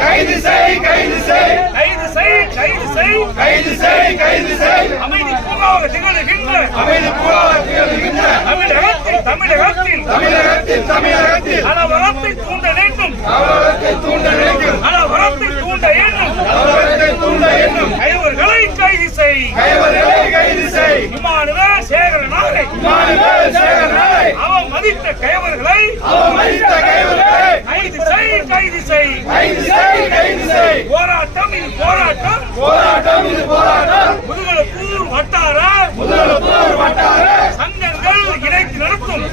கைது செய் கைது செய். கைது செய் கைது செய். கைது செய் கைது செய். அமைதி பூங்காவாக திகழ்கின்ற. அமைதி பூங்காவாக திகழ்கின்ற. தமிழகத்தில் தமிழகத்தில். தமிழகத்தில் தமிழகத்தில். கலவரத்தை தூண்ட வேண்டும். கலவரத்தை தூண்ட வேண்டும். கலவரத்தை தூண்ட வேண்டும். கலவரத்தை தூண்ட வேண்டும். கைவர்களை கைது செய். கைவர்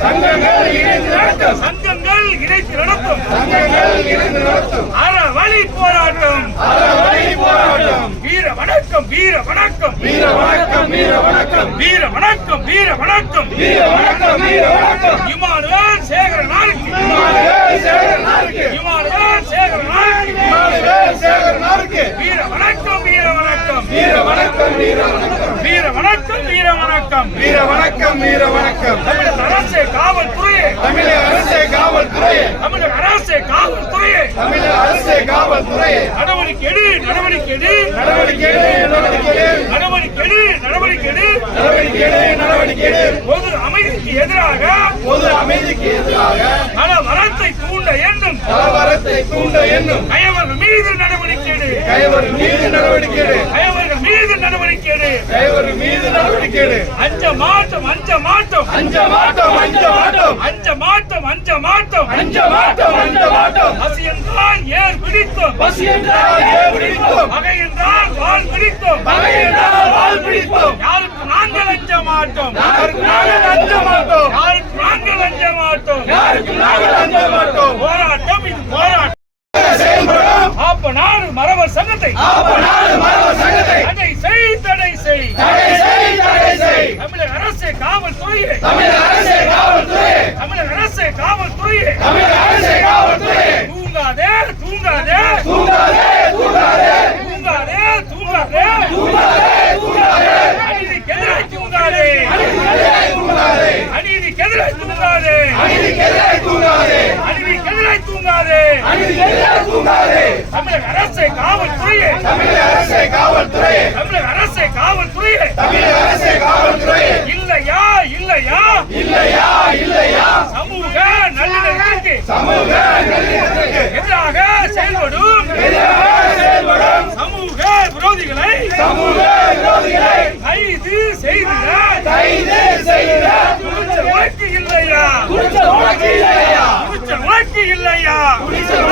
சங்கங்கள் இணைந்து நடத்தும். சங்கங்கள் இணைத்து நடத்தும். சங்கங்கள் இணைந்து நடத்தும். அறவழி போராட்டம். அறவழி போராட்டம். வீர வணக்கம் வீர வணக்கம் வீர வணக்கம் வீர வணக்கம் வீர வணக்கம் வீர வணக்கம் வீர வணக்கம் வீர வணக்கம் இமானுவேல் சேகரனாருக்கு இமானுவேல் சேகரனாருக்கு இமானுவேல் சேகரனாருக்கு இமானுவேல் சேகரனாருக்கு வீர வணக்கம் வீர வணக்கம் வீர வணக்கம் வீர வணக்கம் வீர வணக்கம் வீர வணக்கம் வீர வணக்கம் வீர வணக்கம் அரசே காவல்துறையே. தமிழக அரசே காவல்துறையே. தமிழக அரசே காவல்துறையே. தமிழக அரசே காவல்துறையே. நடவடிக்கை எடு நடவடிக்கை எடு நடவடிக்கை எடு, நடவடிக்கை எடு, நடவடிக்கை எடு நடவடிக்கை எடு நடவடிக்கை எடு, நடவடிக்கை எடு. பொது அமைதிக்கு எதிராக. பொது அமைதிக்கு எதிராக. கலவரத்தை தூண்ட எண்ணும். கலவரத்தை தூண்ட எண்ணும். மீது நடவடிக்கை எடு மீது நடவடிக்கை எடு நடவடிக்கை எடு. கைவர் மீது நடவடிக்கை எடு. அஞ்ச மாட்டோம் அஞ்ச மாட்டோம். அஞ்ச மாட்டோம் அஞ்ச மாட்டோம். அஞ்ச மாட்டோம் அஞ்ச மாட்டோம். அஞ்ச மாட்டோம் அஞ்ச மாட்டோம். பசி என்றால் ஏர் பிடித்தோம்? பசி என்றால் ஏன் பிடித்தோம்? பகை என்றால் வாள் பிடித்தோம். பகை என்றால் வாள் பிடித்தோம். யாருக்கு நாங்கள் அஞ்ச மாட்டோம்? யாருக்கு நாங்கள் அஞ்ச மாட்டோம்? யாருக்கு நாங்கள் அஞ்ச மாட்டோம்? யாருக்கு நாங்கள் அஞ்ச மாட்டோம்? போராட்டம் இது போராட்டம். செயல்படும். ஆப்ப நாடு மரவர் சங்கத்தை. தமிழக அரசே காவல்துறையே. தமிழக அரசே காவல்துறையே. தமிழக அரசே காவல்துறையே. தமிழக அரசே காவல்துறையே. இல்லையா இல்லையா? இல்லையா இல்லையா? சமூக நல்லிணக்கத்திற்கு சமூக நல்லிணக்கத்துக்கு. எதிராக செயல்படும். எதிராக செயல்படும். சமூக விரோதிகளை சமூக விரோதிகளை கைது செய்திட. கைது செய்த துணிச்சல் உனக்கு இல்லையா? உனக்கு இல்லையா? துணிச்சல் உனக்கு இல்லையா? துணிச்சல்